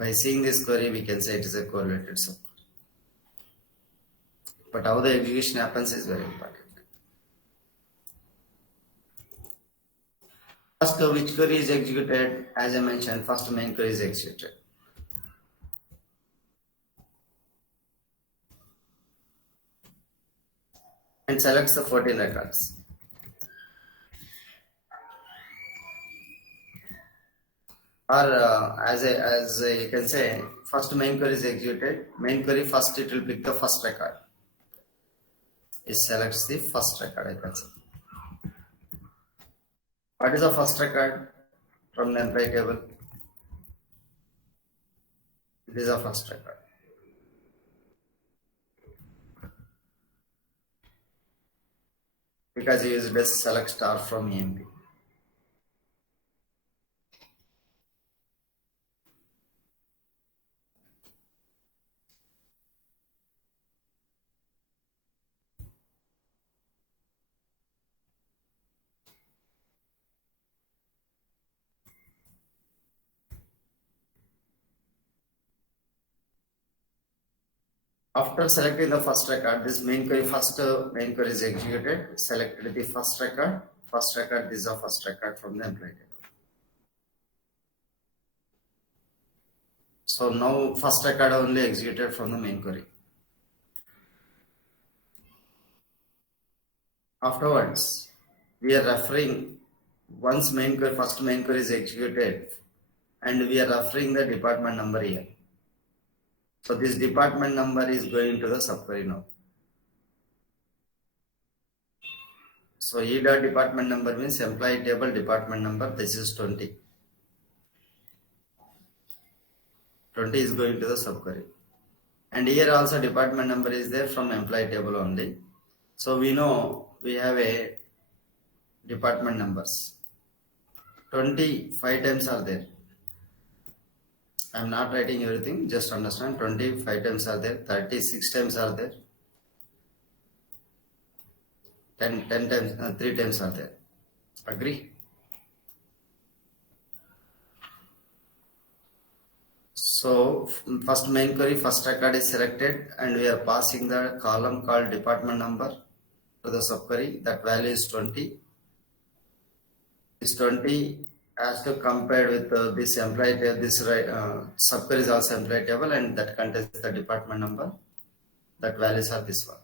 By seeing this query, we can say it is a correlated subquery. But how the execution happens is very important. First, which query is executed? As I mentioned, first main query is executed. And selects the 14 records. Or as you can say, first main query is executed. Main query first it will pick the first record. It selects the first record, I can say. What is the first record from the employee table? This is the first record. Because you used this select star from EMP. After selecting the first record, this main query is executed. Selected the first record. First record, this is the first record from the employee table. So now first record only executed from the main query. Afterwards, we are referring once first main query is executed, and we are referring the department number here. So this department number is going to the subquery now. So E dot department number means employee table department number. This is 20. 20 is going to the subquery. And here also department number is there from employee table only. So we know we have a department numbers. 25 times are there. I am not writing everything, just understand. 25 times are there, 36 times are there, 10 times, 3 times are there. Agree? So first main query, first record is selected, and we are passing the column called department number to the subquery. That value is 20. This 20 has to compare with this employee table. This subquery is also employee table, and that contains the department number. That values are this one.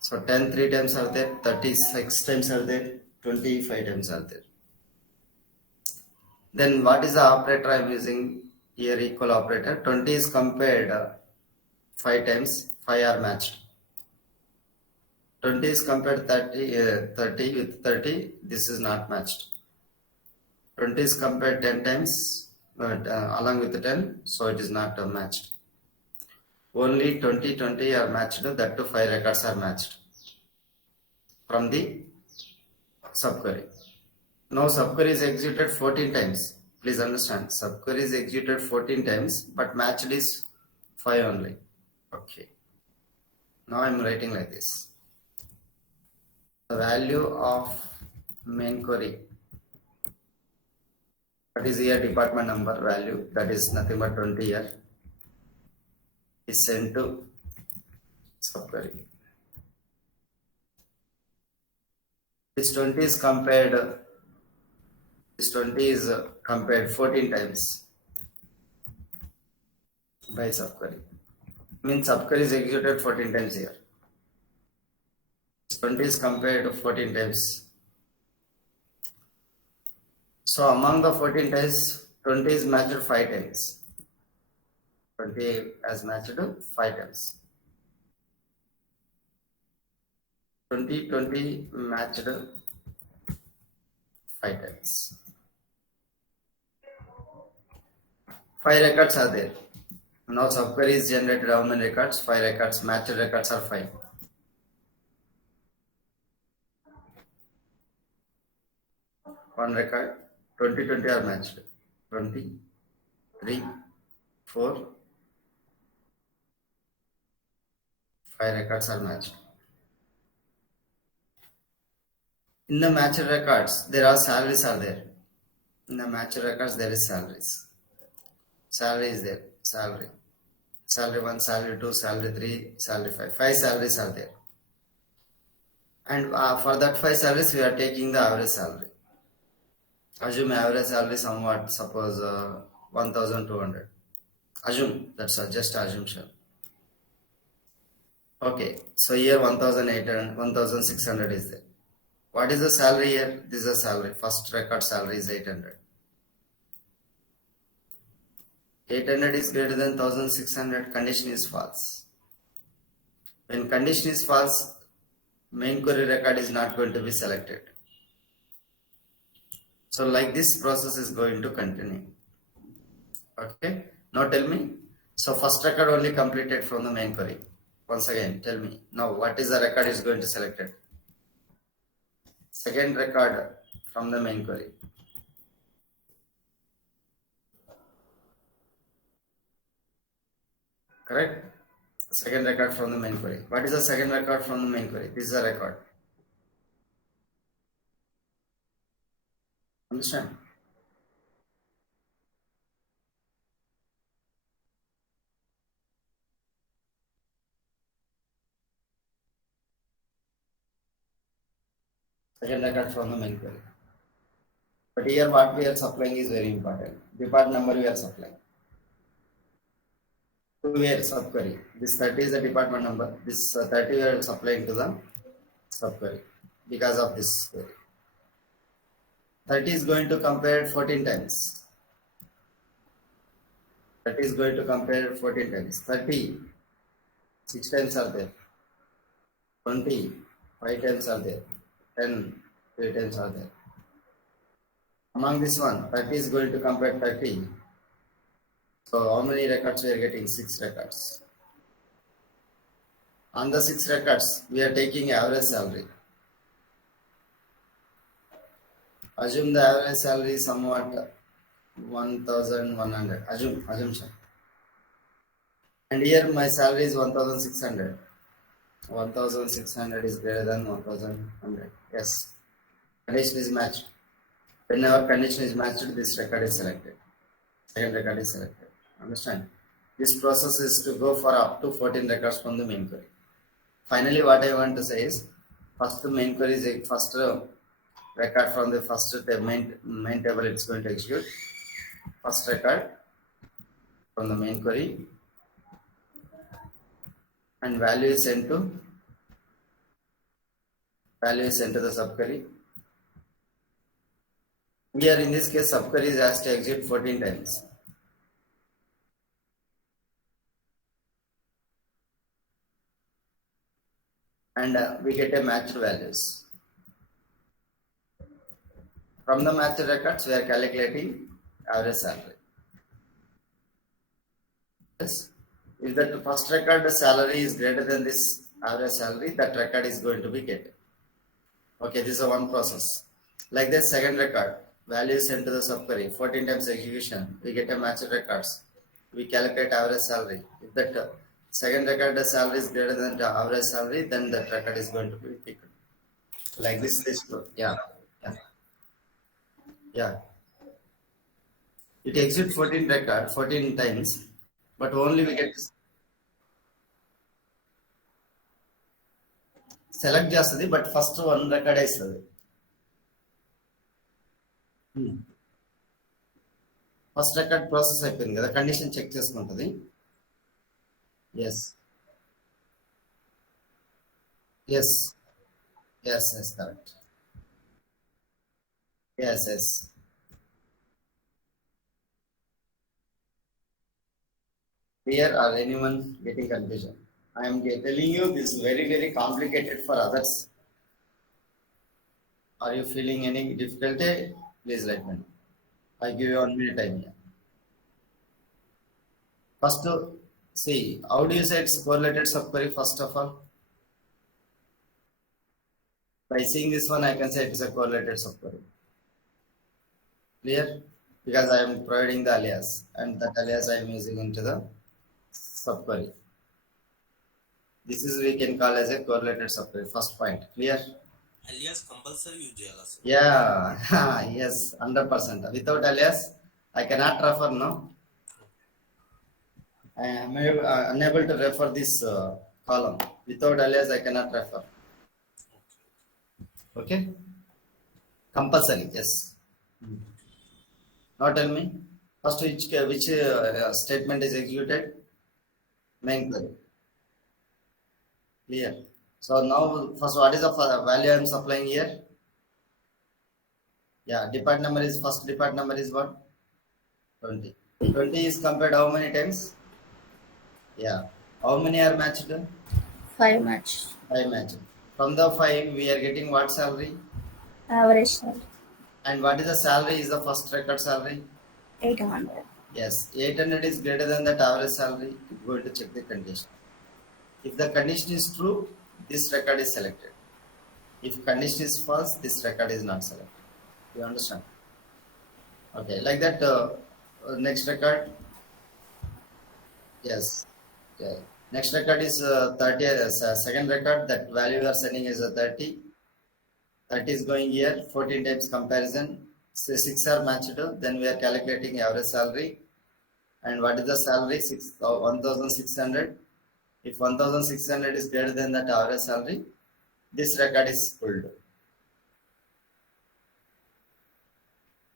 So 10 3 times are there, 36 times are there, 25 times are there. Then what is the operator I am using here? Equal operator. 20 is compared 5 times, 5 are matched. 20 is compared 30 with 30, this is not matched. 20 is compared 10 times, but along with the 10, so it is not matched. Only 20 are matched, that to 5 records are matched from the subquery. Now subquery is executed 14 times. Please understand, subquery is executed 14 times, but matched is 5 only. Okay. Now I am writing like this. The value of main query, that is here department number value, that is nothing but 20 here, is sent to subquery. This 20 is compared. This 20 is compared 14 times by subquery. Means subquery is executed 14 times here. 20 is compared to 14 times. So among the 14 times, 20 is matched 5 times. 20 has matched 5 times. 20 matched 5 times. 5 records are there. Now subquery is generated how many records? 5 records. Matched records are 5. One record, 20 are matched. 20, 3, 4, 5 records are matched. In the matched records, there are salaries are there. In the match records, there is salaries. Salary is there. Salary. Salary 1, salary 2, salary 3, salary 5. 5 salaries are there. And for that 5 salaries, we are taking the average salary. Assume average salary somewhat, suppose 1200. Assume, that's just assumption. Okay, so here 1800, 1600 is there. What is the salary here? This is the salary. First record salary is 800. 800 is greater than 1600, condition is false. When condition is false, main query record is not going to be selected. So like this process is going to continue. Okay, now tell me. So first record only completed from the main query. Once again, tell me. Now what is the record is going to selected? Second record from the main query. Correct? Second record from the main query. What is the second record from the main query? This is a record. Understand? Second record from the main query. But here what we are supplying is very important. Depart number we are supplying. We are subquery. This 30 is the department number. This 30 we are supplying to the subquery because of this query. 30 is going to compare 14 times. 30 is going to compare 14 times. 30, 6 times are there. 20, 5 times are there. 10, 3 times are there. Among this one, 30 is going to compare 30. So how many records we are getting? 6 records. On the 6 records, we are taking average salary. Assume the average salary is somewhat 1100. Assumption. And here my salary is 1600. 1600 is greater than 1100. Yes. Condition is matched. Whenever condition is matched, this record is selected. Second record is selected. Understand? This process is to go for up to 14 records from the main query. Finally, what I want to say is, first main query is a first record from the first main table. It's going to execute. First record from the main query, and value is sent to the subquery. Here in this case, subquery is asked to execute 14 times. And we get a matched values. From the matched records, we are calculating average salary. Yes. If the first record salary is greater than this average salary, that record is going to be get. Okay, this is one process. Like that, second record, value is sent to the subquery, 14 times execution, we get a matched records. We calculate average salary. If that second record the salary is greater than the average salary, then that record is going to be picked. Like this, yeah, yeah, yeah. It executes 14 record, 14 times, but only we get select చేస్తుంది but first one record ఇస్తుంది. First record process అయిపోయింది కదా, condition check చేసుకుంటుంది. Yes yes yes yes correct. Yes yes here or anyone getting confusion? I am telling you this is very very complicated for others. Are you feeling any difficulty? Please let me know. I give you 1 minute time here. First, see, how do you say it's correlated subquery first of all? By seeing this one, I can say it is a correlated subquery. Clear? Because I am providing the alias, and that alias I am using into the subquery. This is we can call as a correlated subquery. First point. Clear? alias compulsory use చేయాలా sir? Yeah, yes, 100%. Without alias, I cannot refer, no. I am unable to refer this column. Without alias, I cannot refer. Okay? Compulsory, yes. Now tell me, first which statement is executed? Main query. Clear. So now, first, what is the value I am supplying here? Yeah, depart number is first depart number is what? 20. 20 is compared how many times? Yeah. How many are matched? 5 much. 5 matched. From the 5, we are getting what salary? Average salary And what is the salary? Is the first record salary? 800. Yes. 800 is greater than that average salary. It's going to check the condition. If the condition is true, this record is selected. If condition is false, this record is not selected. You understand? Okay. Like that, next record. Yes. Yeah. Next record is 30. Second record, that value we are sending is 30. 30 is going here. 14 times comparison. Say 6 are matched. Then we are calculating average salary. And what is the salary? 1,600. If 1,600 is greater than that average salary, this record is pulled.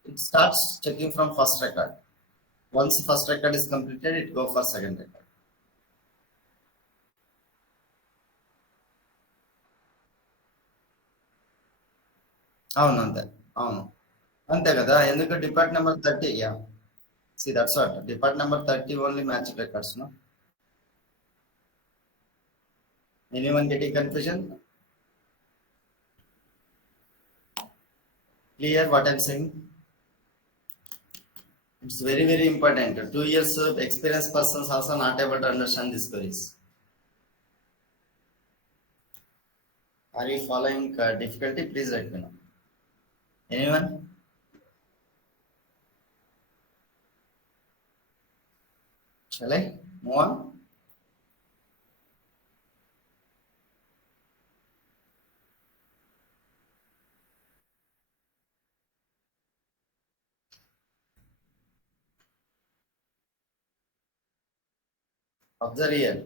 It starts checking from first record. Once first record is completed, it go for second record. అవును అంతే అవును అంతే కదా ఎందుకు depart number 30 yeah see that's what depart number 30 only match records no anyone getting confusion clear what I'm saying it's very important 2 years of experienced persons also not able to understand these queries are you following difficulty please let me know anyone shall I move on observe here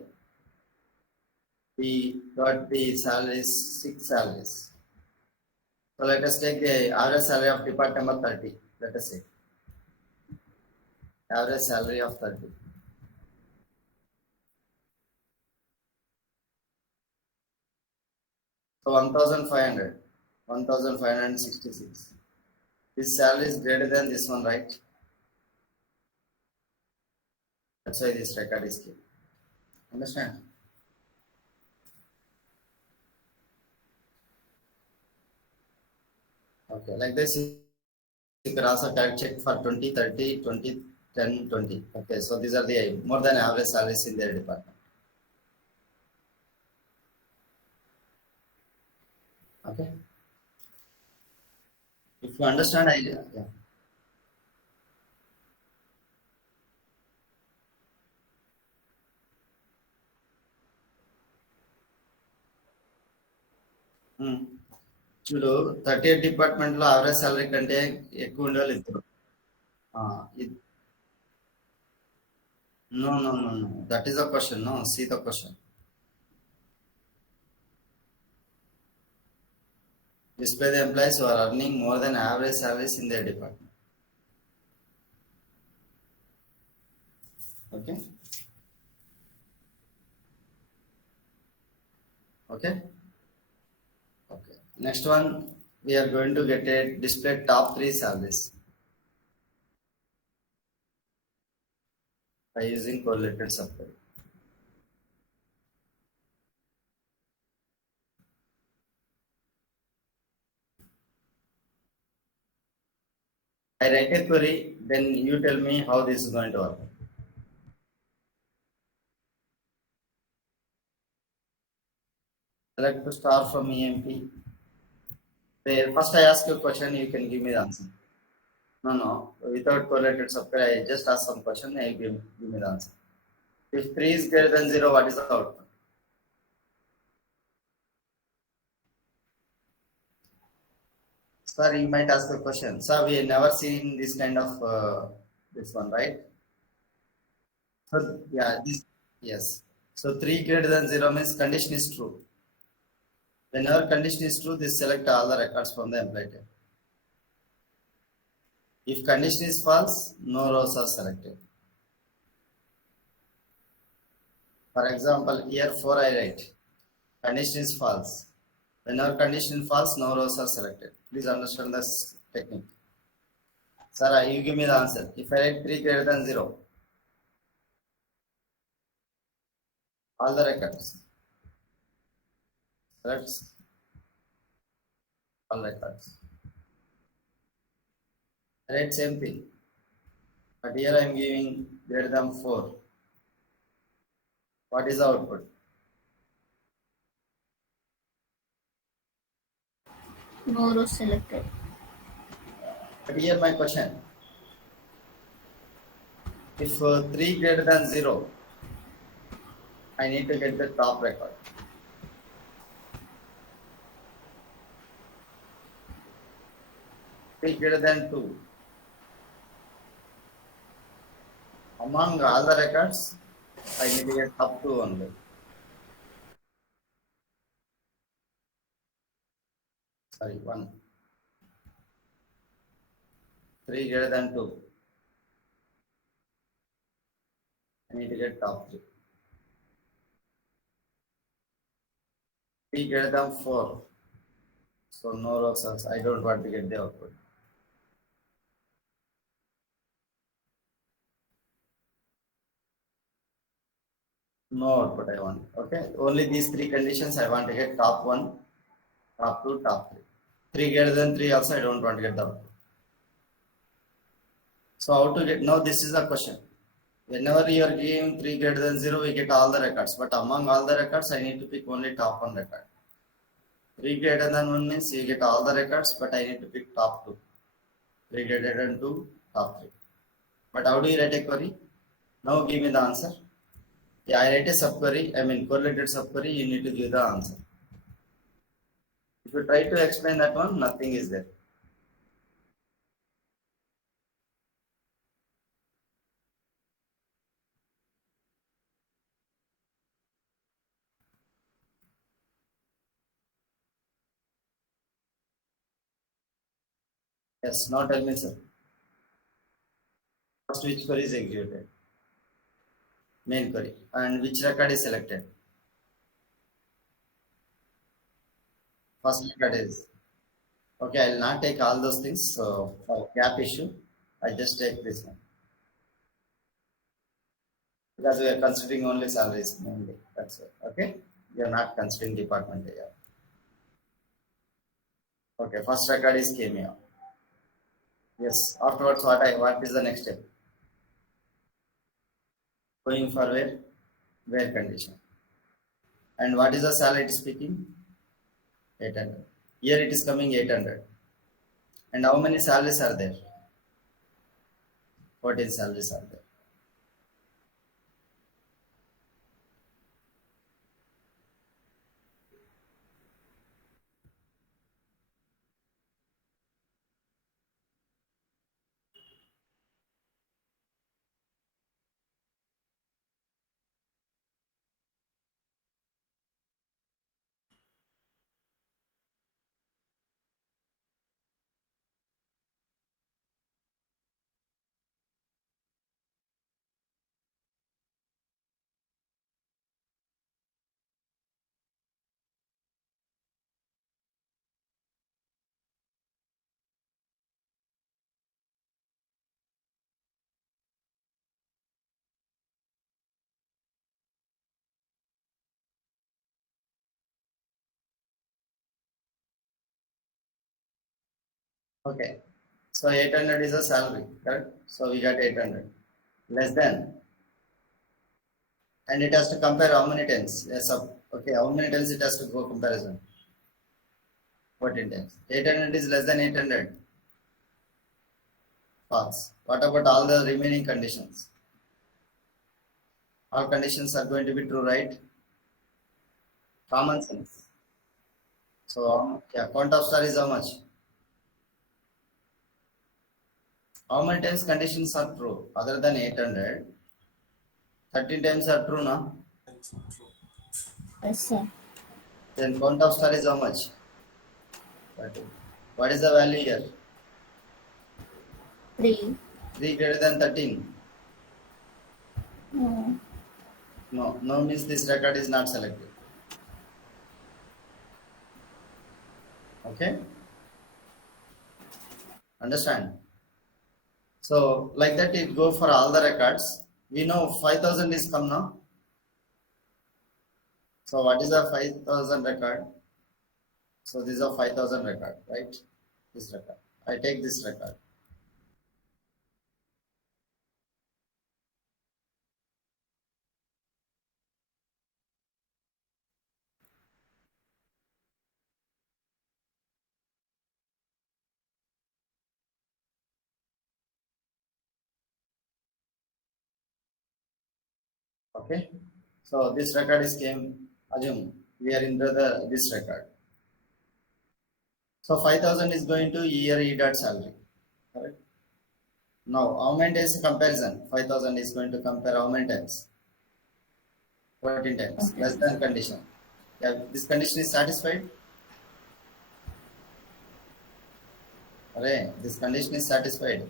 we got the salaries 6 salaries so let us take the average salary of depart number 30 let us say average salary of 30 so 1500 1566 this salary is greater than this one right that's why this record is kept understand okay like this you can also check for 20 30 20 10 20 okay so these are the more than average salaries in their department okay if you understand I yeah. Hmm. చూడు 38 department లో average salary కంటే ఎక్కువ ఉండాలి ఇద్దరు no that is a question no see the question display the employees who are earning more than average salaries in their department okay okay okay next one we are going to get a display top 3 salaries by using correlated subquery I write a query then you tell me how this is going to work select to star from emp first I ask you a question you can give me the answer no without correlated subquery I just ask some question and you give me the answer if 3 is greater than 0 what is the output Sir, you might ask a question. Sir, we have never seen this kind of this one, right? So yeah, this yes. So 3 greater than 0 means condition is true. Whenever condition is true, this select all the records from the employee table. If condition is false, no rows are selected. For example, here 4 I write. Condition is false. Whenever condition is false, no rows are selected. Please understand this technique. Sir, you give me the answer. If I write 3 greater than 0, all the records. Select all records. I write same thing. But here I am giving greater than 4. What is the output? No row selected. But here my question. If 3 greater than 0, I need to get the top record. 3 greater than 2. Among all the records, I need to get top 2 only. Sorry, 1. 3 greater than 2. I need to get top 3. 3 greater than 4. So no rows also. I don't want to get the output. No output I want. Okay. Only these 3 conditions I want to get top 1, top 2, top 3. 3 greater than 3 also I don't want to get the output. So how to get, now this is the question. Whenever you are giving 3 greater than 0, we get all the records. But among all the records, I need to pick only top 1 record. 3 greater than 1 means you get all the records, but I need to pick top 2. 3 greater than 2, top 3. But how do you write a query? Now give me the answer. Yeah, I write a subquery, I mean correlated subquery, you need to give the answer. If you try to explain that one, nothing is there. Yes, now tell me, sir. First, which query is executed? Main query. And which record is selected? First record is. Okay, I'll not take all those things. So for gap issue, I just take this one. Because we are considering only salaries mainly. That's it. Okay. We are not considering department here. Okay, first record is cameo. Yes. Afterwards, what is the next step? Going for where condition. And what is the salary it is speaking? 800. Here it is coming 800. And how many salaries are there? 14 salaries are there. Okay. So 800 is a salary, correct? So we got 800. Less than. And it has to compare how many times? Yes, okay, how many times it has to go comparison? 14 times. 800 is less than 800. False. What about all the remaining conditions? All conditions are going to be true, right? Common sense. So, yeah, count of star is how much? How many times conditions are true? Other than 800, 13 times are true now. True. Yes, sir. Then count of star is how much? 30. What is the value here? 3. 3 greater than 13. No. No, no means this record is not selected. Okay? Understand? So, like that, it go for all the records. We know 5000 is come now. So, what is the 5000 record? So, this is a 5000 record, right? This record. I take this record. Okay? So, this record is came, assume we are in this record. So, 5000 is going to year E dot salary. Correct? Now, how many days comparison? 5000 is going to compare how many times? 14 times. Okay. Less than condition. Yeah, this condition is satisfied. Array, this condition is satisfied.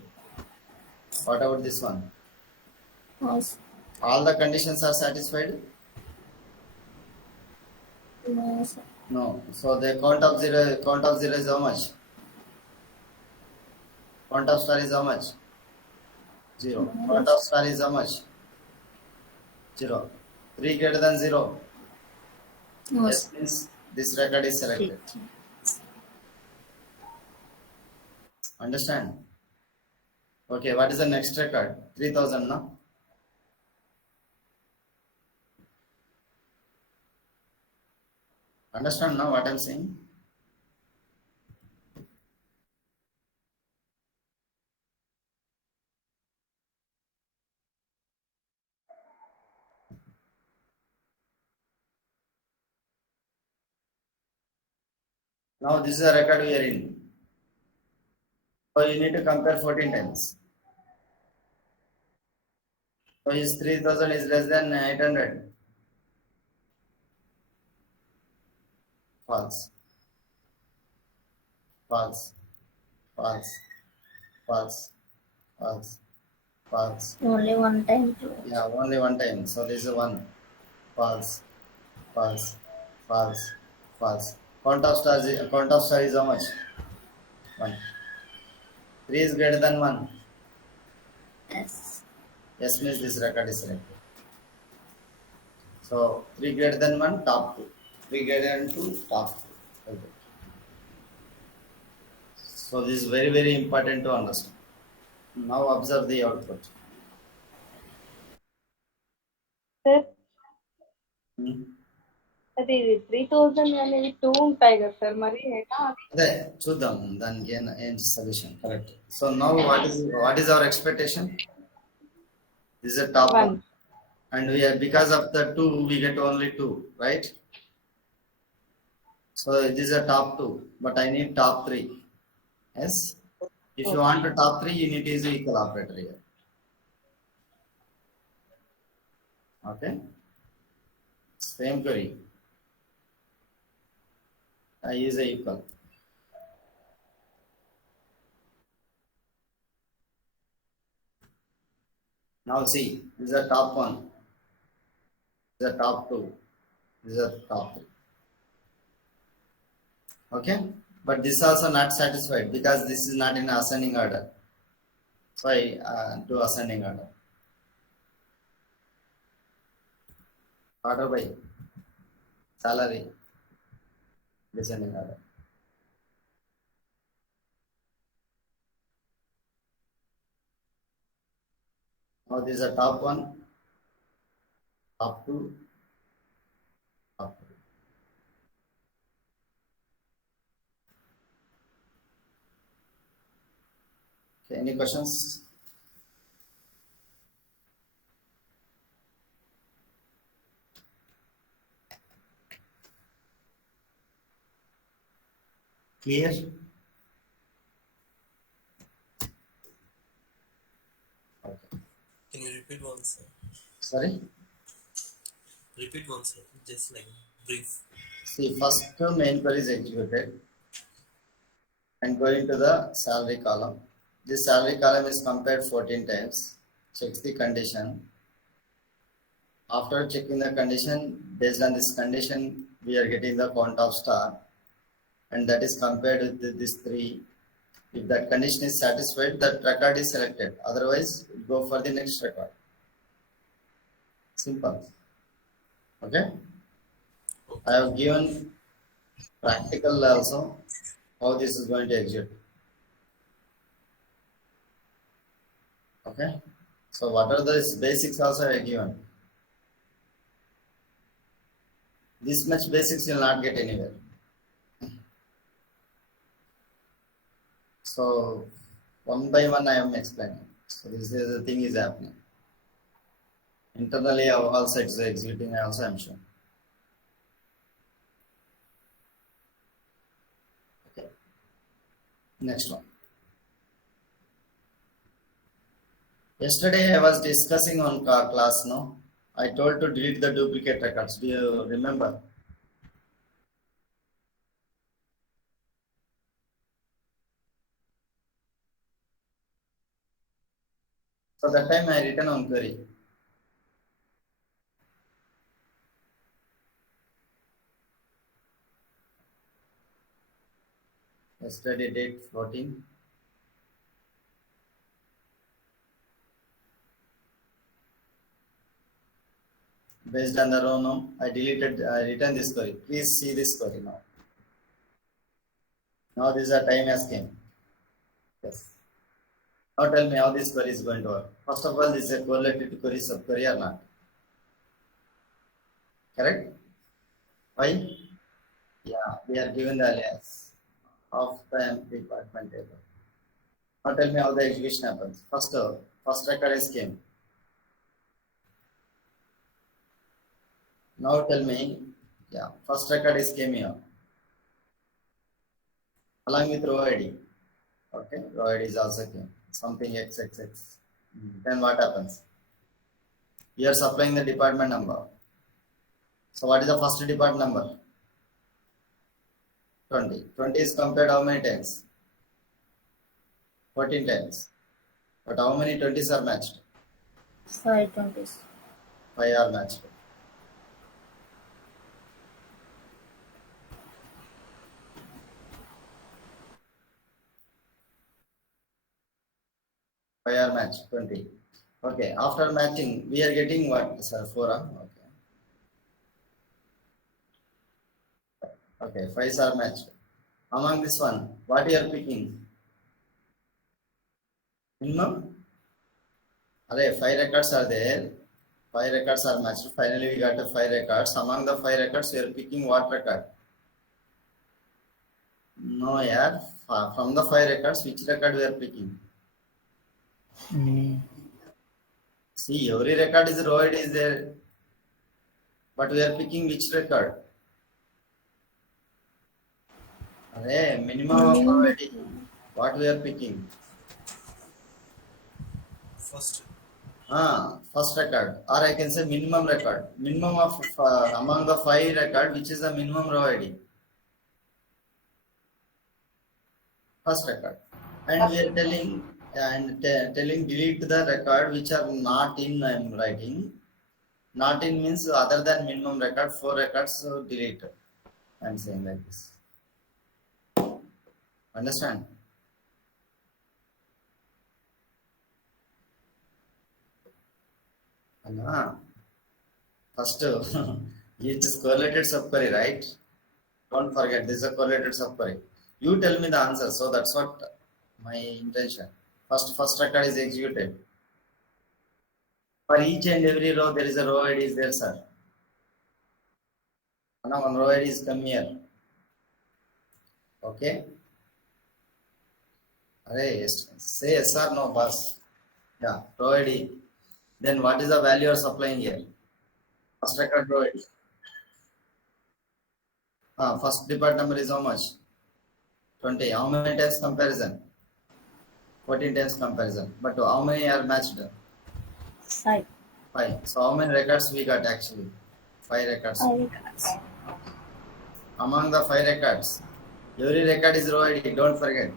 What about this one? Yes. All the conditions are satisfied? No, sir. No. So the count of zero is how much? Count of star is how much? Zero. No, Count of star is how much? Zero. 3 greater than zero. no, Yes sir. means this record is 3. selected. Understand? Okay, what is the next record? 3000, no? Understand now what I'm saying? Now this is a record we are in. So you need to compare 14 times. So is 3000 is less than 800? False. False. False. False. False. False. Only one time true. Yeah, only one time. So this is one. False. False. False. False. Count of star is how much? One. 3 is greater than 1. Yes. Yes means this record is selected. So 3 greater than 1, top 2. 3 greater than 2, top 2. Okay. So this is very, very important to understand. Now observe the output. Sir Hmm. అది 3000 అనేది 2 ఉంటాయి కదా sir మరి ఎలా అది అదే చూద్దాం దానికి ఏం solution correct so now what is our expectation this is top 1 one and we are, because of the 2 we get only 2, right? So this is a top 2 but I need top 3. Yes, if you want to top 3 you need to use the equal operator here. Okay, same query, I use a equal. Now see, this is a top 1, this is a top 2, this is a top 3. Okay, but this is also not satisfied because this is not in ascending order. So I do ascending order. Order by salary, descending order. Now this is a top 1, top 2, top 3. Okay, any questions? Clear? Repeat once, sir. Sorry. Repeat once, sir. Just like brief. See, first main query is executed and going to the salary column. This salary column is compared 14 times. Checks the condition. After checking the condition, based on this condition, we are getting the count of star, and that is compared with this three. If that condition is satisfied, that record is selected. Otherwise, go for the next record. Simple. Okay. I have given practical also how this is going to execute. Okay. So what are the basics also I have given. This much basics you will not get anywhere. So one by one I am explaining. So this is the thing is happening. Internally also it's executing also I am showing. Okay. Next one. Yesterday I was discussing on class, no? I told to delete the duplicate records. Do you remember? So that time I written on query. Yesterday date 14. Based on the row name, I written this query. Please see this query now. Now this is a time has came. Yes. Now tell me how this query is going to work. First of all, this is a correlated query, subquery or not? Correct? Why? Yeah, we are given the alias of the department table. Now tell me how the execution happens. First record is came. Now tell me, yeah, first record is came here along with row ID. Okay, row ID is also came. Something XXX. Then what happens? You are supplying the department number. So what is the first department number? 20. 20 is compared how many times? 14 times. But how many 20s are matched? 520s. 5 are matched. Five are matched, 20. Okay, after matching, we are getting what, sir? 4. Okay. Okay, 5 are matched. Among this one, what you are picking? Minimum? Array, 5 records are there. 5 records are matched. Finally, we got 5 records. Among the 5 records, we are picking what record? No, yeah. From the 5 records, which record we are picking? See, every record is row ID is there. But we are picking which record? Array, minimum of row ID. What we are picking? First. First record, or I can say minimum record. Minimum of among the 5 record, which is the minimum row ID? First record. And we are telling telling delete the record which are not in. I am writing. Not in means other than minimum record, 4 records, so delete. I am saying like this. Understand? First, it is correlated subquery, right? Don't forget, this is a correlated subquery. You tell me the answer, so that's what my intention. First record is executed. For each and every row, there is a row ID is there, sir. Now one row ID is come here. Okay. Array, say yes or no, boss. Yeah, row ID. Then what is the value you are supplying here? First record row ID. First depart number is how much? 20. How many times comparison? 14 times comparison. But how many are matched? 5. 5. So how many records we got actually? 5 records. 5 records. Among the 5 records, every record is row ID, don't forget.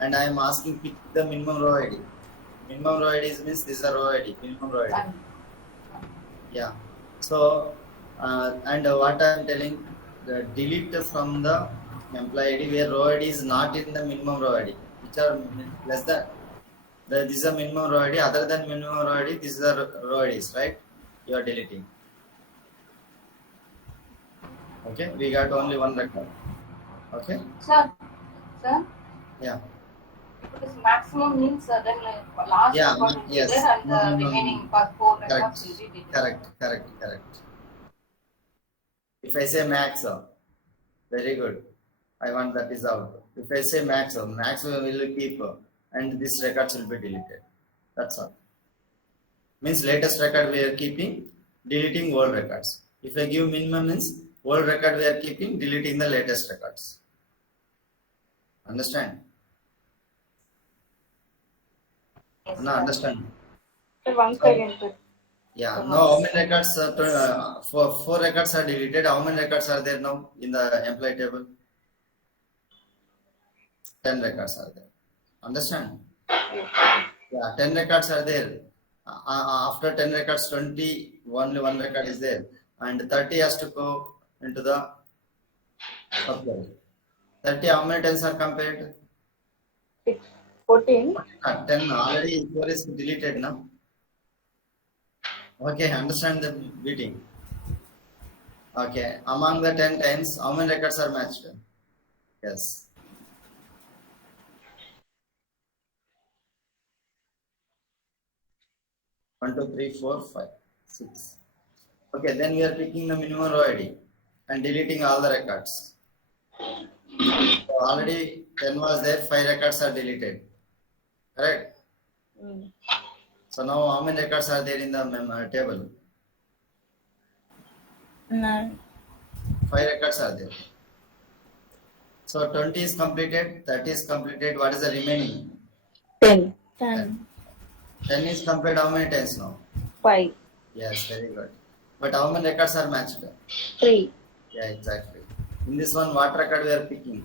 And I am asking pick the minimum row ID. Minimum row ID means this is a row ID, minimum row ID. Yeah. So, and what I am telling, the delete from the employee ID where row ID is not in the minimum row ID, which are less than, this is a minimum row ID, other than minimum row ID, this is a row IDs, right? You are deleting. Okay, we got only one record. Okay? Sir, Yeah. it is maximum means then last Yeah, record will be yes. there and the remaining first 4 Correct. records will be deleted. Correct. If I say max, very good. I want that is out. If I say max, max will keep and this records will be deleted. That's all. Means latest record we are keeping, deleting old records. If I give minimum means old record we are keeping, deleting the latest records. Understand? Yes, No, understand. sir, one second, sir. Yeah. Now how many records? Four records are deleted. How many records are there now in the employee table? 10 records are there. Understand? Yeah, 10 records are there. After 10 records, 20, only one record is there. And 30 has to go into the subquery. 30, how many times are compared? 6, 14. 10, already 4 is deleted now. Okay, understand the beating. Okay, among the 10 times, how many records are matched? Yes. One, two, three, four, five, 6. Okay, then we are picking the minimum row ID and deleting all the records. So already 10 was there, 5 records are deleted. Correct? So now how many records are there in the table? 9. 5 records are there. So 20 is completed, 30 is completed. What is the remaining? 10. 10. 10 is completed how many times now? 5. Yes, very good. But how many records are matched? 3. Yeah, exactly. In this one, what record we are picking?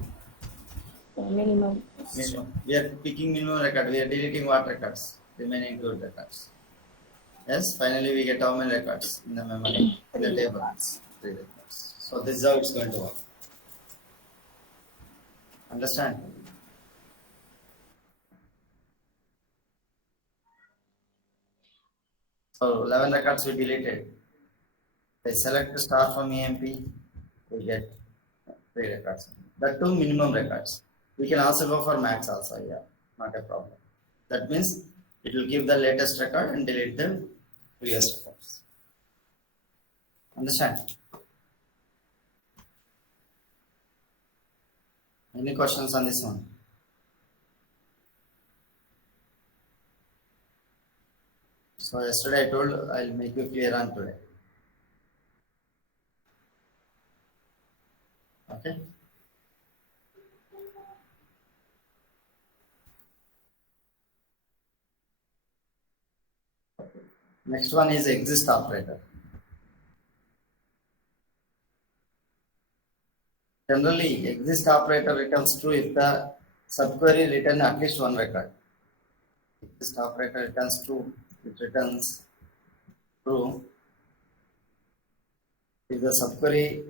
Minimum. Minimum. We are picking minimum record. We are deleting what records? Remaining 2 records. Yes, finally we get how many records in the memory, in the 3 table? records. 3 records. So this is how it's going to work. Understand? So 11 records we deleted. If I select star from EMP, we get 3 records. The 2 minimum records. We can also go for max also, yeah, not a problem. That means it will give the latest record and delete the previous records. Understand? Any questions on this one? So yesterday I told I'll make you clear on today. Okay. Next one is exist operator. Generally, exist operator returns true if the subquery return at least one record. Exist operator returns true. It returns true if the subquery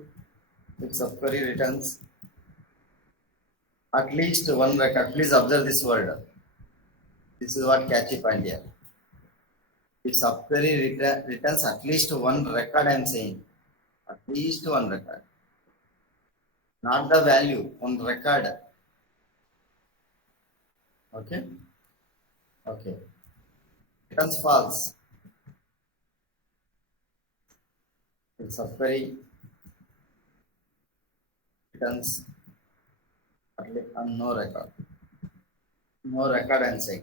returns at least one record. Please observe this word. This is what catchy point here. If subquery returns at least one record, I am saying at least one record, not the value, one record. Okay. Okay. Returns false. If subquery returns at least no record. No record, I'm saying.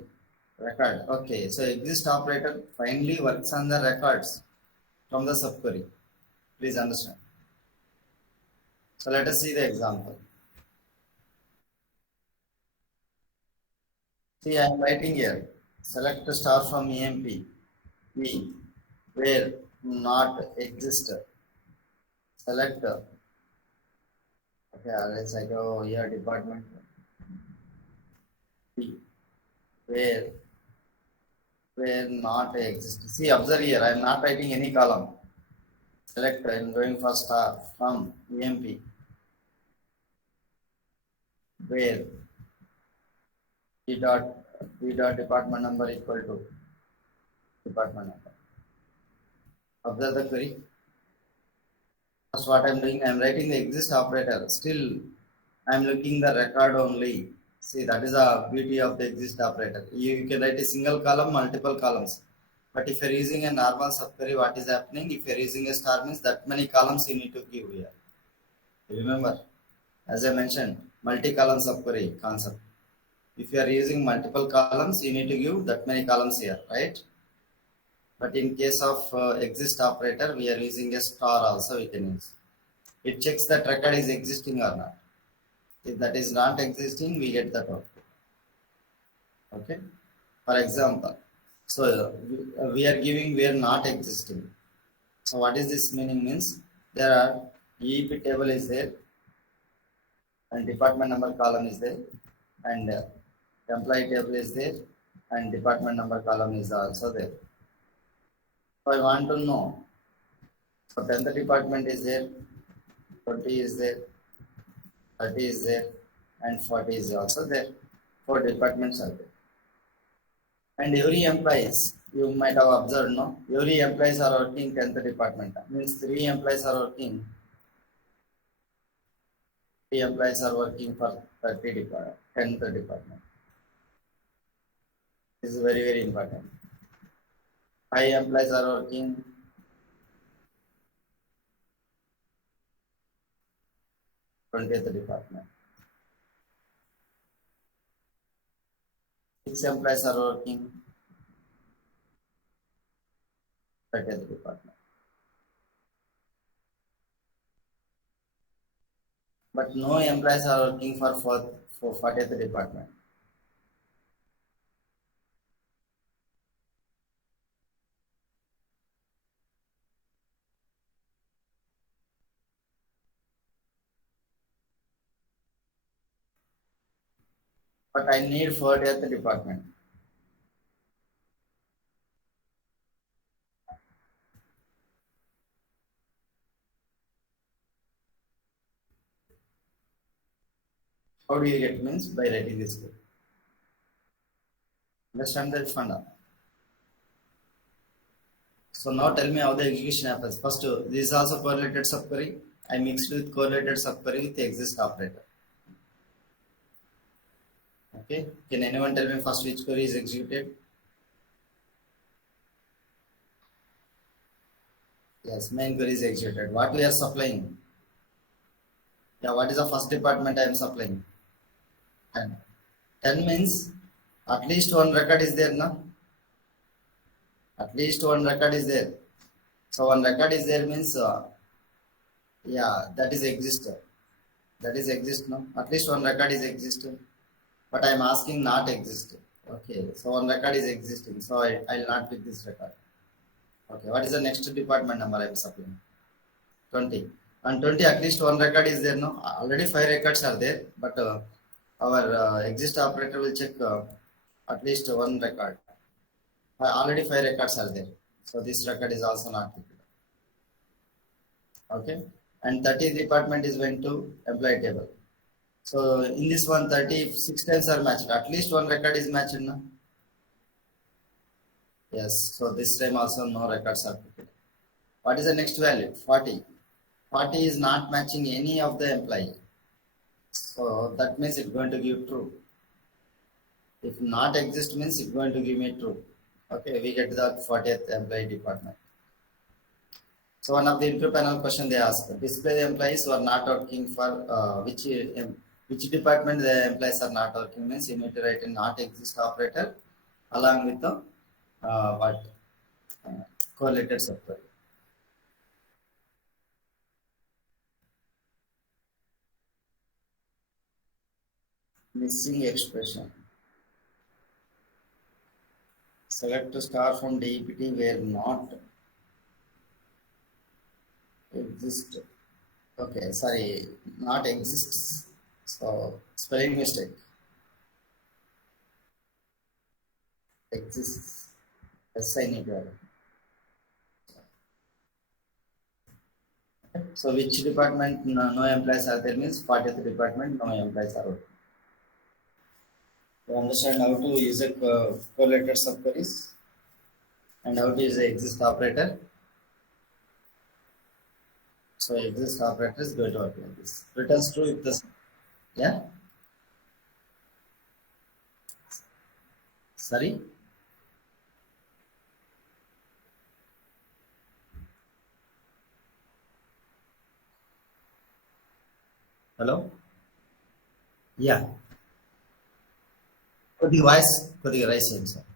Record. Okay. So exist operator finally works on the records from the subquery. Please understand. So let us see the example. See, I am writing here. Select star from EMP. B, where not exist. Select. Okay, let's I go here department. B, where not exist. See, observe here. I am not writing any column. Select. I am going for star from EMP. Where D dot department number equal to department number. Observe the query. That's what I'm doing. I'm writing the exist operator. Still, I'm looking the record only. See, that is the beauty of the exist operator. You can write a single column, multiple columns. But if you're using a normal subquery, what is happening? If you're using a star means that many columns you need to give here. Remember, as I mentioned, multi-column subquery concept. If you are using multiple columns, you need to give that many columns here, right? But in case of exist operator, we are using a star also we can use. It checks that record is existing or not. If that is not existing, we get that output. Okay. For example, so we are giving where not existing. So what is this meaning means? There are EEP table is there and department number column is there and employee table is there and department number column is also there. So I want to know. So 10th department is there, 20 is there, 30 is there, and 40 is also there. 4 departments are there. And every employees, you might have observed, no? Every employees are working 10th department. Means 3 employees are working. 3 employees are working for 30 department, 10th department. This is very, very important. 5 employees are working 20th department. 6 employees are working 30th department. But no employees are working for 40th department. But I need 40th department. How do you get means by writing this code? Understand that funda? So now tell me how the execution happens. First, this is also correlated subquery. I mixed with correlated subquery with the exist operator. Okay. Can anyone tell me first which query is executed? Yes, main query is executed. What we are supplying? Yeah, what is the first department I am supplying? 10. 10 means at least one record is there, no? At least one record is there. So one record is there means, yeah, that is exist. That is exist, no? At least one record is existing. But I am asking not exist. Okay, so one record is existing. So I'll not pick this record. Okay, what is the next department number I am supplying? 20. And 20, at least one record is there, no? Already 5 records are there, but our exist operator will check at least one record. Already 5 records are there. So this record is also not picked. Okay. And 30 department is went to employee table. So in this one, 36 times are matched. At least one record is matched, no? Yes. So this time also no records are picked. What is the next value? 40. 40 is not matching any of the employee. So that means it's going to give true. If not exist means it's going to give me true. Okay, we get the 40th employee department. So one of the interview panel question they ask, display the employees who are not working for which department the employees are not working means you need to write a not exist operator along with the what correlated subquery. Missing expression. Select star from DEPT where not exist. Okay, sorry, not exists. So spelling mistake. Exists. Yes, I need to add. So which department no employees are there means 40th department no employees are. To understand how to use a correlated subqueries and how to use the exist operator. So exist operator is going to work like this. Returns true if this, yeah. Sorry. Hello. Yeah. కొద్దిగా rice చేయండి sir.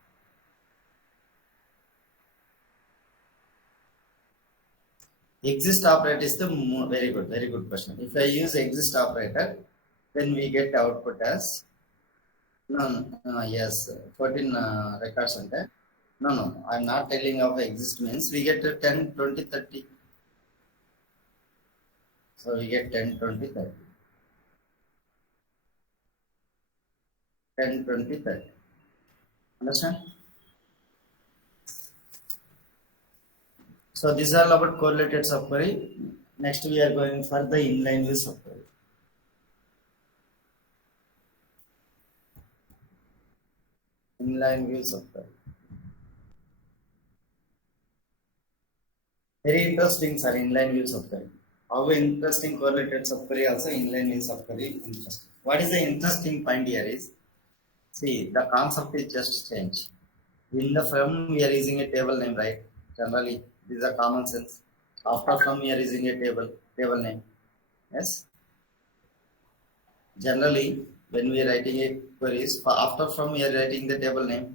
Exist operator is the very good question. If I use exist operator, then we get output as no, yes, 14 records ante. No, I'm not telling of exist means we get 10, 20, 30. So we get 10, 20, 30. 10, 20, 30. Understand? So these are all about correlated subquery. Next we are going for the inline view subquery. Inline view subquery. Very interesting, sir. Inline view subquery. How interesting correlated subquery also inline view subquery interesting. What is the interesting point here is, see, the concept is just change. In the from we are using a table name, right? Generally, this is a common sense. After from we are using a table name. Yes. Generally, when we are writing a queries, after from we are writing the table name.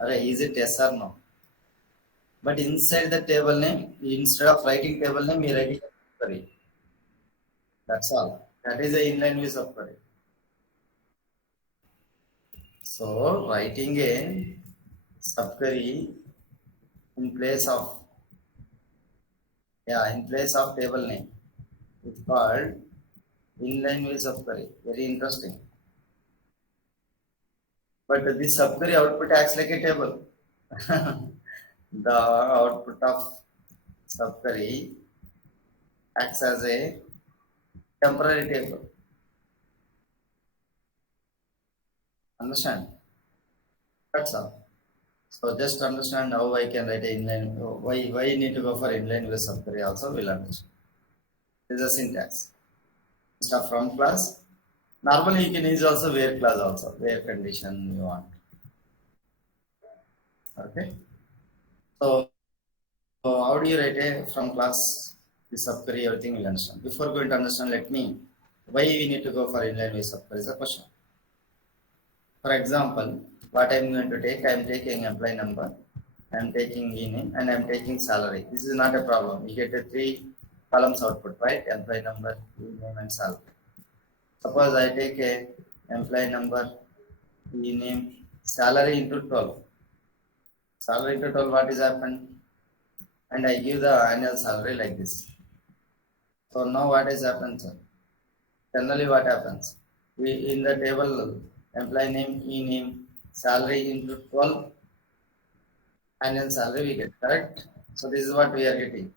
Alright, is it yes or no? But inside the table name, instead of writing table name, we are writing a query. That's all. That is the inline view subquery. So writing a subquery in place of table name, it's called inline view subquery. Very interesting. But this subquery output acts like a table. The output of subquery acts as a temporary table. Understand? That's all. So just understand how I can write an inline. Why you need to go for inline with subquery also will understand. This is a syntax. Stuff from class. Normally you can use also where class also, where condition you want. Okay. So how do you write a from class? The subquery, everything will understand. Before going to understand, let me why we need to go for inline with subquery is a question. For example, what I am going to take, I am taking employee number, I am taking e-name, and I am taking salary. This is not a problem. You get a 3 columns output, right? Employee number, e-name, and salary. Suppose I take a employee number, e-name, salary into 12. Salary into 12, what is happened? And I give the annual salary like this. So now what has happened, sir? Generally what happens? We in the table employee name, e-name, salary into 12, annual salary we get, correct? So this is what we are getting.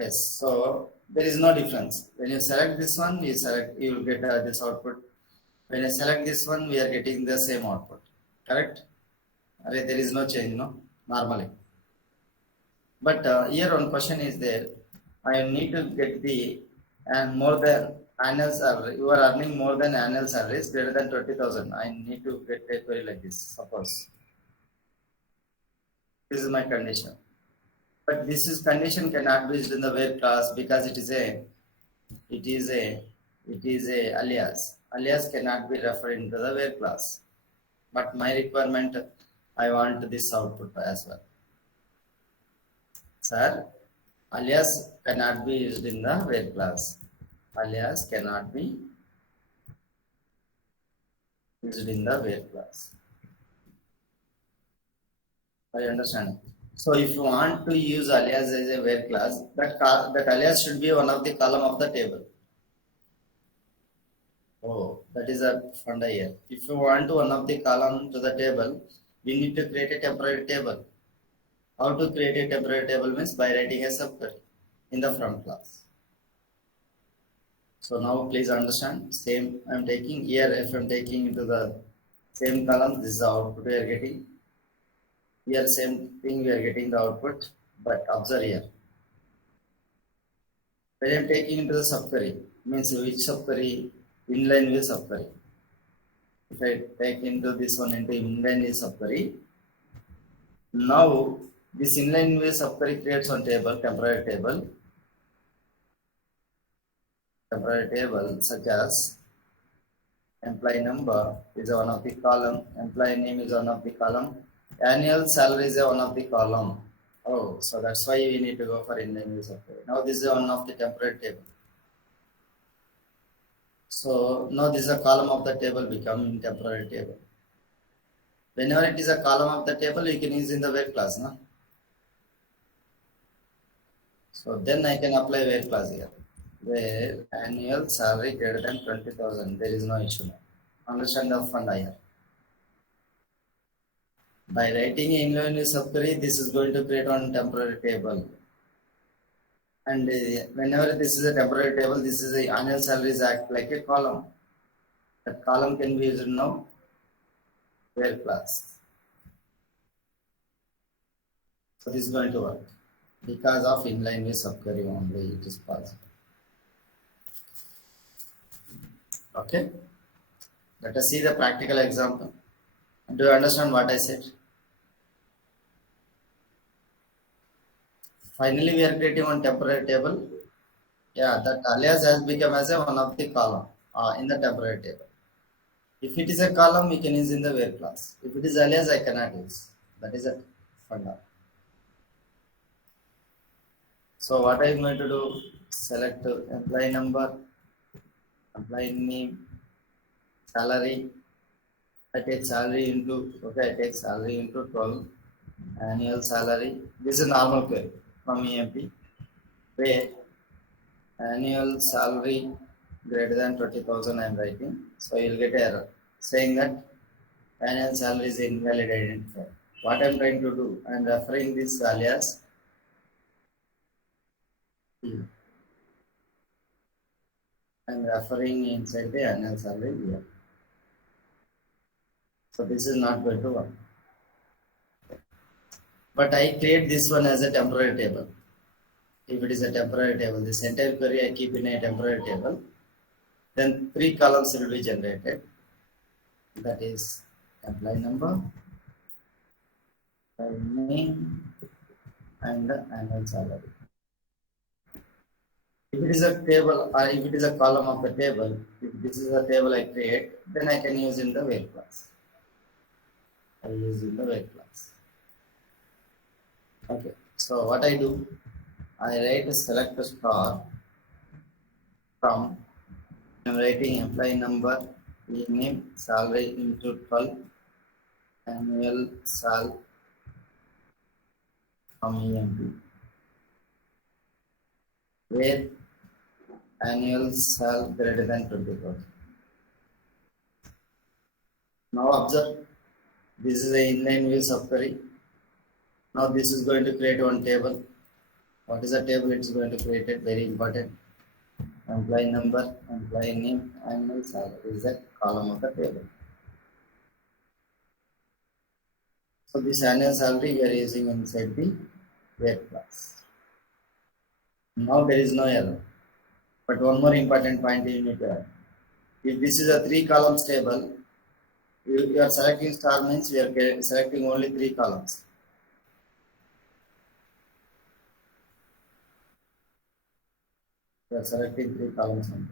Yes, so there is no difference. When you select this one, you will get this output. When you select this one, we are getting the same output, correct? There is no change, no, normally. But here one question is there. I need to get the and more than annual salary. You are earning more than annual salaries greater than 20,000. I need to get a query like this. Suppose this is my condition. But this is condition cannot be used in the where class because it is a alias. Alias cannot be referred into the where class. But my requirement, I want this output as well. Sir, alias cannot be used in the where class. Alias cannot be used in the where class. I understand. So if you want to use alias as a where class, that alias should be one of the column of the table. Oh, that is a funda here. If you want to one of the column to the table, we need to create a temporary table. How to create a temporary table means by writing a subquery in the front class. So now please understand, same I'm taking here, if I'm taking into the same column, this is the output we are getting. Here same thing we are getting the output, but observe here. When I'm taking into the subquery, means which subquery? Inline with subquery. If I take into this one into inline with subquery, now this inline with subquery creates one table, temporary table such as employee number is one of the column, employee name is one of the column, annual salary is one of the column. Oh, so that's why we need to go for inline with subquery. Now this is one of the temporary table. So now this is a column of the table become temporary table. Whenever it is a column of the table, you can use in the where class, no? So then I can apply where class here. Where annual salary greater than 20,000, there is no issue now. Understand the fund I have. By writing inline subquery, this is going to create one temporary table. And whenever this is a temporary table, this is the annual salaries act like a column. That column can be used now where class. So this is going to work. Because of inline with subquery only, it is possible. Okay. Let us see the practical example. Do you understand what I said? Finally, we are creating one temporary table. Yeah, that alias has become as a one of the column in the temporary table. If it is a column, we can use in the where class. If it is alias, I cannot use. That is a funda. So what I am going to do? Select employee number, employee name, salary. I take salary into okay. I take salary into 12. Annual salary. This is normal query from EMP. Where annual salary greater than 20,000 I am writing. So you will get error saying that annual salary is invalid identifier. What I am trying to do? I am referring this alias. I am referring inside the annual salary here. So this is not going to work. But I create this one as a temporary table. If it is a temporary table, this entire query I keep in a temporary table. Then 3 columns will be generated. That is employee number, name, and the annual salary. If it is a table or if it is a column of the table, if this is a table I create, then I can use in the where class. I use in the where class. Okay, so what I do, I write a select star from, I'm writing employee number, name, salary into 12, annual sal from EMP, where annual sal greater than 20,000. Now observe, this is a inline view subquery. Now this is going to create one table. What is the table it's going to create? It very important. Employee number, employee name, annual salary is a column of the table. So this annual salary we are using inside the where class. Now there is no error. But one more important point you need to add. If this is a 3 columns table, you are selecting star means we are selecting only 3 columns. We are selecting 3 columns only.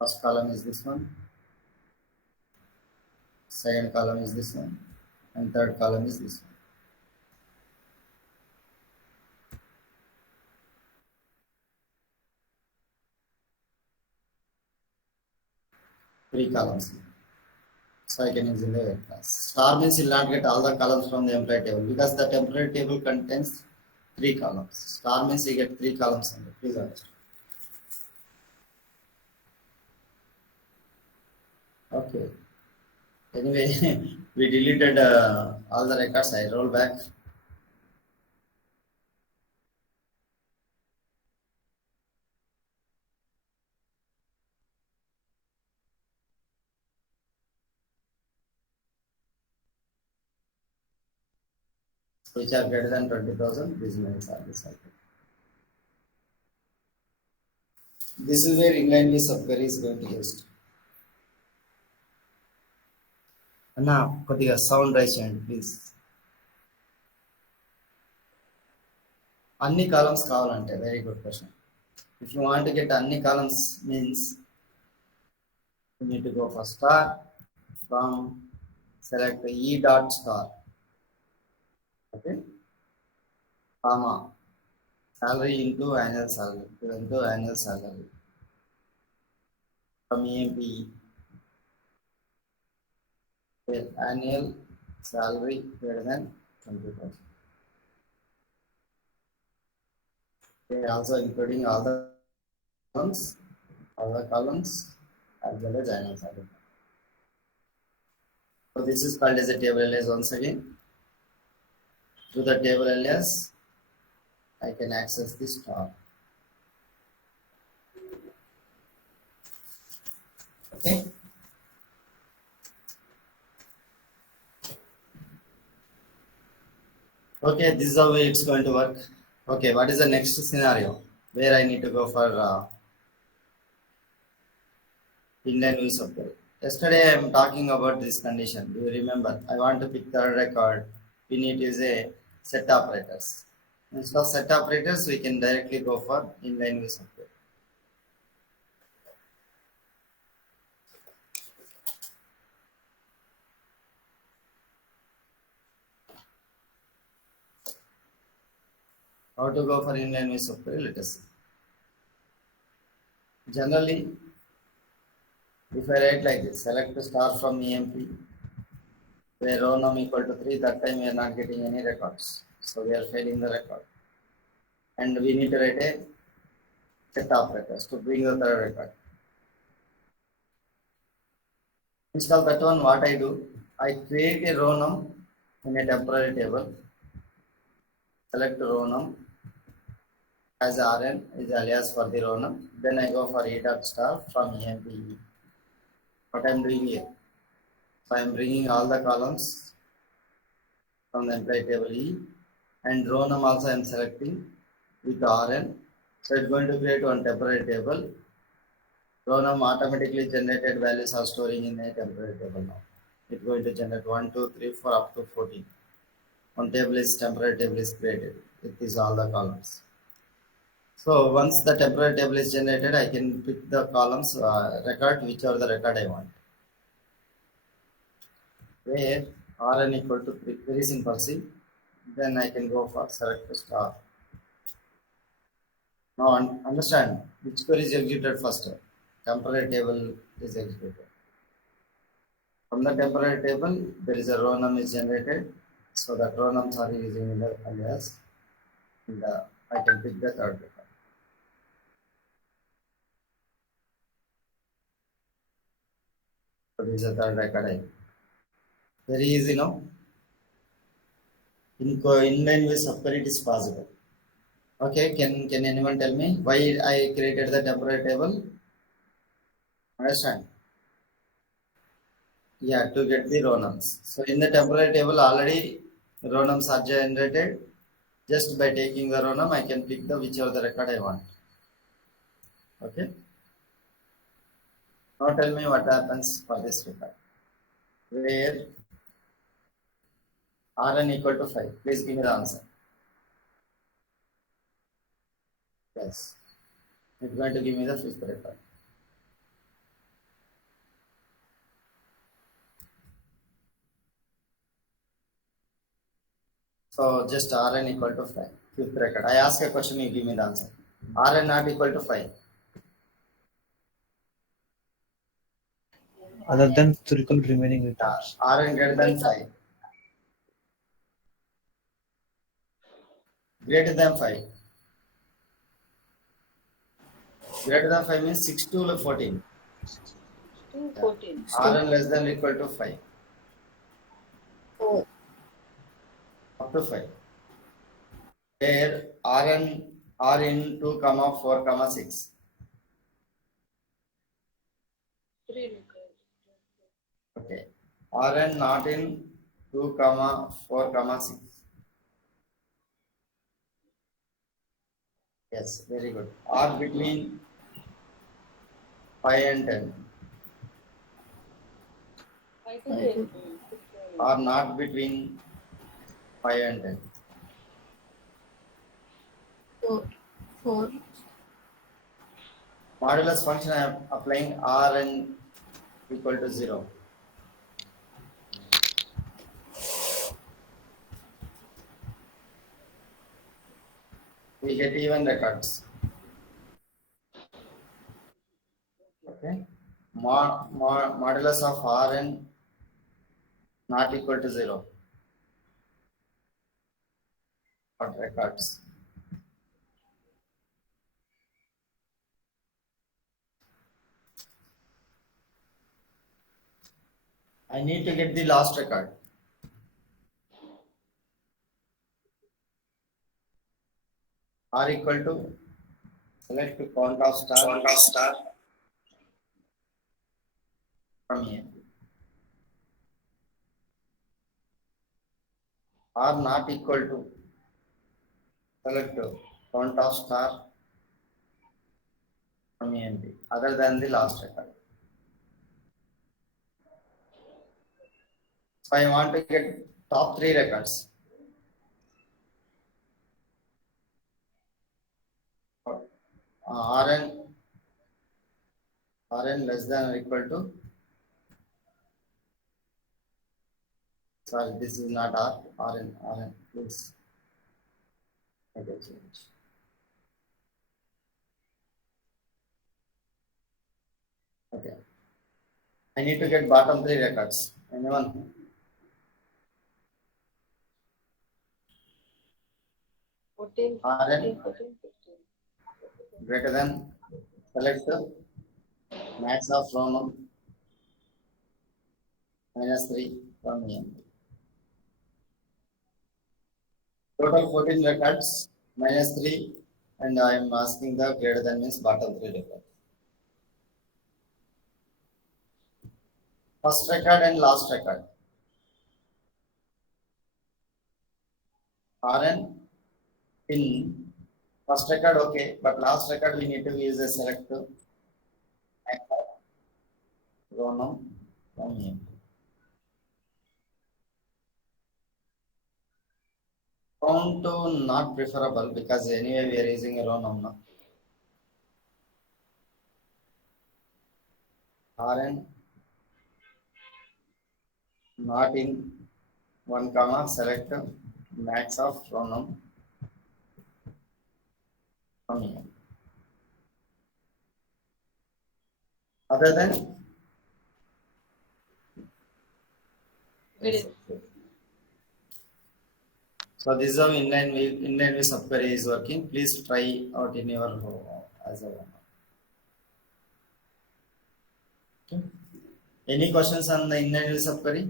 First column is this one, second column is this one, and third column is this one. three columns. So I can easily get class. Star means you'll not get all the columns from the employee table because the temporary table contains three columns. Star means you get three columns only. Please understand. Okay. Anyway, we deleted all the records. I roll back. Which are greater than 20,000. These names are decided. This is where inline with subquery is going to be used. అన్నా కొద్దిగా sound rice చేయండి please. అన్ని columns కావాలంటే very good question. If you want to get అన్ని columns means you need to go for star from select E dot star. Okay, comma salary into annual salary into annual salary from EMP annual salary greater than 20,000. Okay, also including all the columns as well as annual salary. So this is called as a table alias once again. Through the table alias, I can access the star. Okay. Okay, this is how it's going to work. Okay, what is the next scenario where I need to go for inline view subquery? Yesterday I am talking about this condition. Do you remember? I want to pick third record. We need to use a set operators. Instead of set operators, we can directly go for inline view subquery. How to go for inline view subquery? Let us see. Generally, if I write like this, select star from EMP, where row num equal to 3, that time we are not getting any records. So we are failing the record. And we need to write a set operators to bring the third record. Instead of that one, what I do, I create a row num in a temporary table, select row num as Rn is alias for the row num, then I go for E dot star from EMP. What I am doing here, so I am bringing all the columns from the employee table E, and row num also I am selecting with Rn. So it's going to create one temporary table. Row num automatically generated values are storing in a temporary table now. It's going to generate 1, 2, 3, 4 up to 14. One table is temporary table is created with these all the columns. So once the temporary table is generated, I can pick the columns record whichever the record I want. Where Rn equal to 3, very simple. See, then I can go for select star. Now understand which query is executed first. Temporary table is executed. From the temporary table, there is a row num is generated. So that row nums are using in the alias. And I can pick the third record. So this is the third record. Very easy, no? Inline with subquery it is possible. Okay, can anyone tell me why I created the temporary table? Understand? Yeah, to get the row nums. So in the temporary table already row nums are generated. Just by taking the row num, I can pick the whichever the record I want. Okay. Now tell me what happens for this record. Where Rn equal to 5. Please give me the answer. Yes. It's going to give me the fifth record. So just Rn equal to 5. Fifth record. I ask a question, you give me the answer. Rn not equal to 5. other than to record remaining returns. Rn greater than 5. Greater than 5. Greater than 5 means 6 to 14. 214. Rn less than or equal to 5. 4. Up to 5. Where Rn R in 2 comma 4 comma 6. 3 required. Okay. Rn not in 2 comma 4 comma 6. Yes, very good. R between 5 and 10. 5 to 5 10. to Or not between 5 and 10. 4. 4. Modulus function I am applying Rn equal to 0. We get even records. Okay. Modulus of Rn not equal to 0. What records? I need to get the last record. R equal to select to count of star from here. R not equal to select to count of star from EMP other than the last record. So I want to get top 3 records. Rn less than or equal to, sorry, this is not Rn, please. Okay, change. Okay. I need to get bottom 3 records. Anyone? Fourteen, Rn 15. greater than, select the max of row minus 3 from EMP. Total 14 records minus 3, and I am asking the greater than means bottom 3 records. First record and last record. Rn in first record okay, but last record we need to use a select row num from here. Count to not preferable because anyway we are using a row num now. Rn not in 1 comma select max of row num from here. Other than Yes. so this is how inline way subquery is working. Please try out in your as a one. Okay. Any questions on the inline way subquery?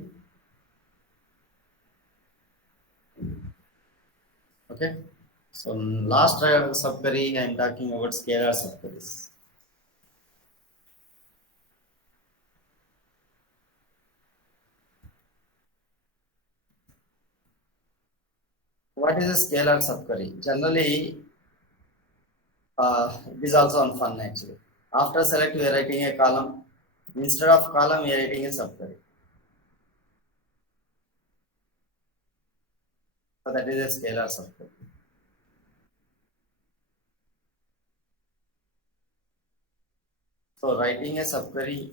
Okay. So last subquery I am talking about scalar subqueries. What is a scalar subquery? Generally, it is also on fun actually. After select, we are writing a column. Instead of column, we are writing a subquery. So that is a scalar subquery. So writing a subquery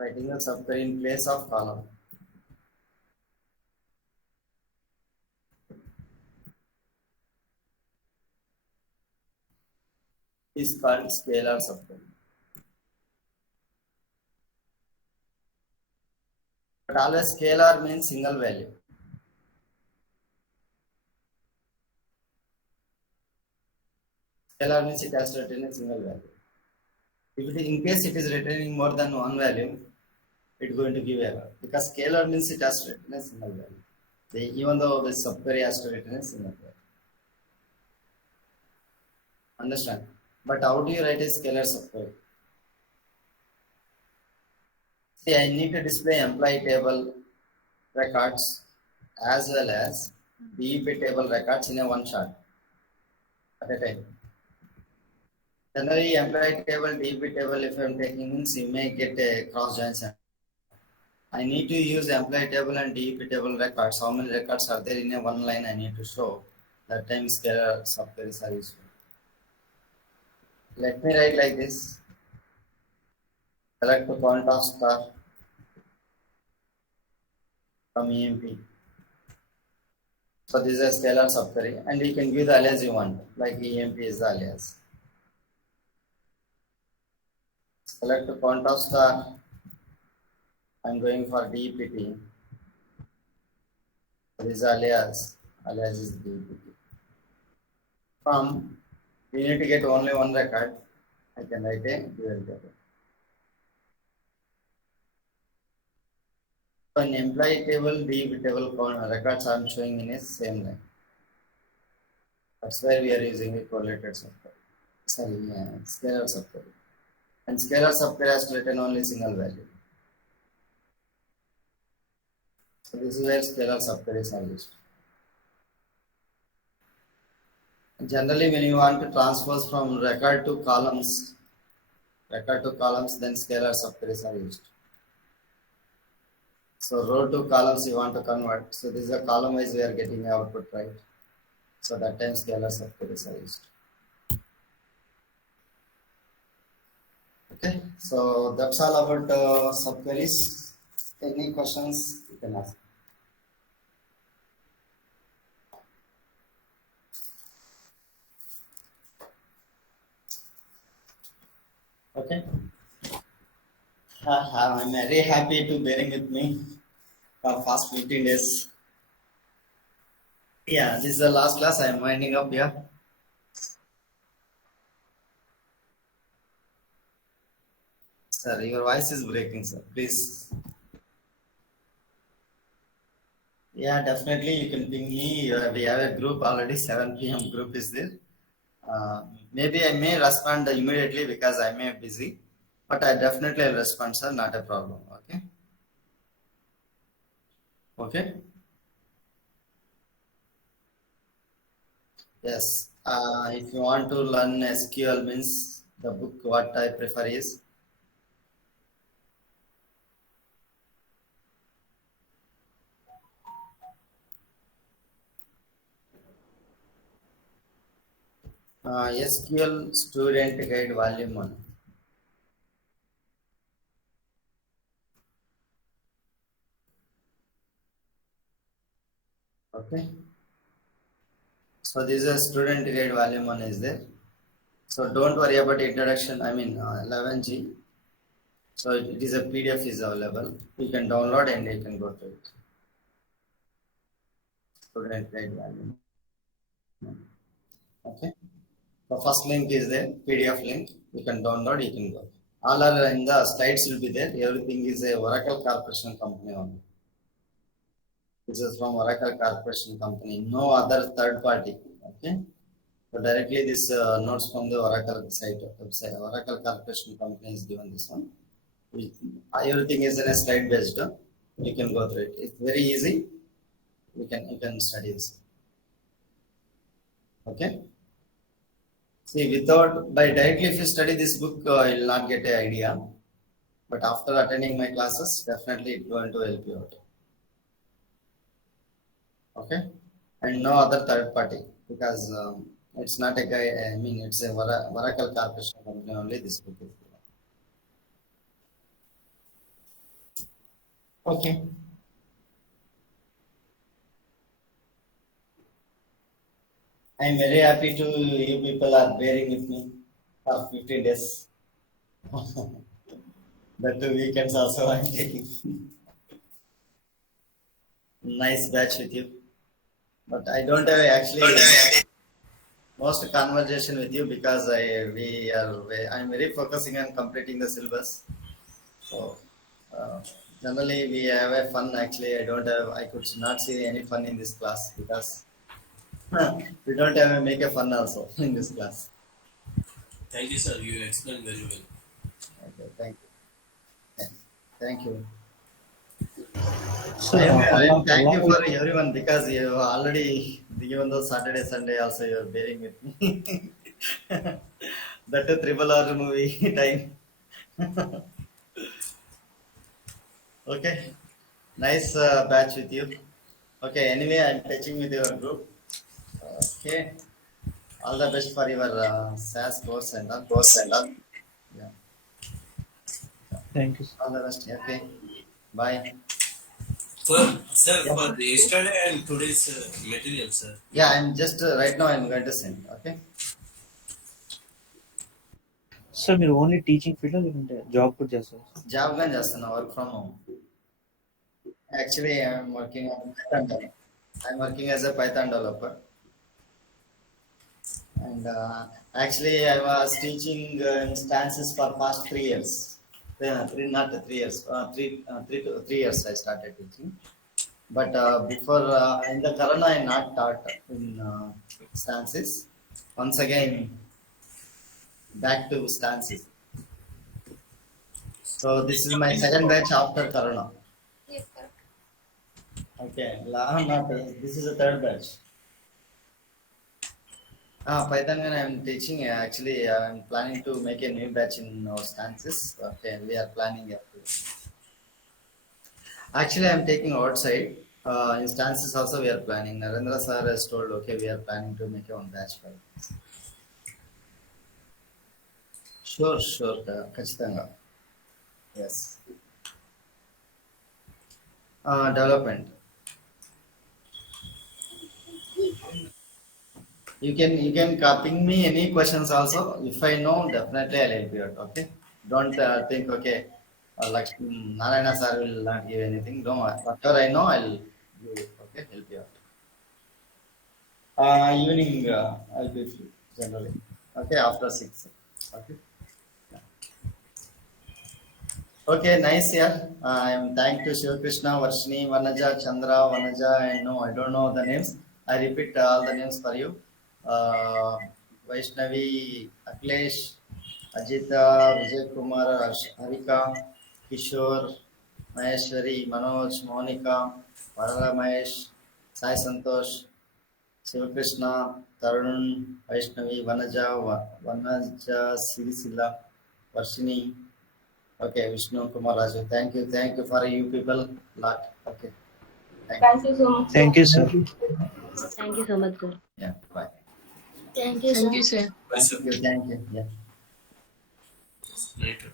in place of column is called scalar subquery. But always scalar means single value. Scalar means it has to return a single value. If it, in case it is returning more than one value, it's going to give error because scalar means it has to return a single value. Even though the subquery has to return a single value. Understand? But how do you write a scalar subquery? See, I need to display employee table records as well as DEP table records in a one shot at a time. Generally, employee table, DEP table, if I'm taking means you may get a cross joins. I need to use employee table and DEP table records. How many records are there in a one line I need to show. That time scalar subqueries are useful. Let me write like this. Select the point of star from EMP. So this is a scalar subquery and you can give the alias you want, like EMP is the alias. Select the point of star. I'm going for DEPT. So this is alias. Alias is DEPT. From we need to get only one record. I can write a dual table. So in employee table, DEP table records I'm showing in a same line. That's why we are using a correlated subquery. Sorry, scalar subquery. And scalar subquery has to return only single value. So this is where scalar subqueries are used. Generally, when you want to transpose from record to columns, then scalar subqueries are used. So row to columns you want to convert. So this is a column wise we are getting output, right? So that time scalar subqueries are used. Okay, so that's all about subqueries. Any questions you can ask. Okay. I'm very happy to bearing with me for past 15 days. Yeah, this is the last class. I'm winding up here. Sir, your voice is breaking, sir. Please. Yeah, definitely you can ping me. We have a group already. 7 p.m. group is there. Maybe I may respond immediately because I may be busy, but I definitely will respond, sir. Not a problem. Okay. Okay. Yes. If you want to learn SQL, means the book what I prefer is SQL Student Guide Volume 1. Okay. So this is a Student Guide Volume 1 is there. So don't worry about introduction. I mean 11G. So it is a PDF is available. You can download and you can go to it. Student Guide Volume. Okay. The first link is there, PDF link. You can download, you can go. All are in the slides will be there. Everything is a Oracle Corporation company only. This is from Oracle Corporation company, no other third party. Okay. So directly this notes from the Oracle site website. Oracle Corporation company is given this one. Everything is in a slide based. You can go through it. It's very easy. You can study this. Okay. See, without by directly if you study this book, you'll not get an idea. But after attending my classes, definitely it's going to help you out. Okay, and no other third party because it's not a guy. I mean, it's a Oracle Corporation company only. This book is given. Okay. I'm very happy to you people are bearing with me for 15 days. The 2 weekends also I'm taking. Nice batch with you. But I don't have actually most conversation with you because I'm very focusing on completing the syllabus. So uh, generally we have a fun. Actually, I could not see any fun in this class because we don't have a make a fun also in this class. Thank you, sir. You explained very well. Okay, thank you. Yeah, thank you. So I am thank you along for with everyone because you already given the Saturday Sunday also you are bearing with me. That a triple R movie time. Okay, nice batch with you. Okay, anyway, I'm touching with your group. Okay, all the best for your SAS course and all. Yeah, thank you. all the best. Okay, bye. For sir, Yeah, for yesterday and today's material, sir. yeah. I'm just right now. I'm going to send. Okay, so మీరు only teaching field లేదంటే job కూడా చేస్తారు? job gan చేస్తున్నా work from home. Actually, I'm working on Python. I'm working as a Python developer, and actually, I was teaching instances for past 3 years. Three, not 3 years. 3 years I started teaching. But before in the Corona, I not taught in stances. Once again, back to stances. So this is my second batch after Corona. Yes, sir. Okay, not this is the third batch. Python when I'm teaching, actually, I'm planning to make a new batch in our stances. Okay, we are planning it. Actually, I'm taking outside. Instances also we are planning. Narendra sir has told, okay, we are planning to make one batch for it. Sure, sure, Kachitanga. Yes. Development. You can ping me any questions also. If I know, definitely I'll help you out. Okay. Don't think okay. Like Narayana sir will not give anything. Don't worry. Whatever I know, I'll give it. Okay, help you out. Evening, I'll be free generally. Okay, after 6. Okay. Okay, nice here. I'm thank to Shiva Krishna, Varshini, Vanaja, Chandra, Vanaja, and no, I don't know the names. I repeat all the names for you. Uh, Vaishnavi, Akhilesh, Ajita, Vijay Kumar, Harika, Kishore, Maheshwari, Manoj, Monica, Varala Mahesh, Sai Santosh, Shiva Krishna, Tarun, Vaishnavi, Vanaja, Sirisila, Varshini. Okay, Vishnu Kumar Raju. Thank you for you people. Lot. Okay, thank you. Thank you so much, sir. Thank you sir. Thank you so much, sir. Yeah, bye. Thank you, Thank sir. you, sir. Bye, sir. Thank you. Yeah. Later.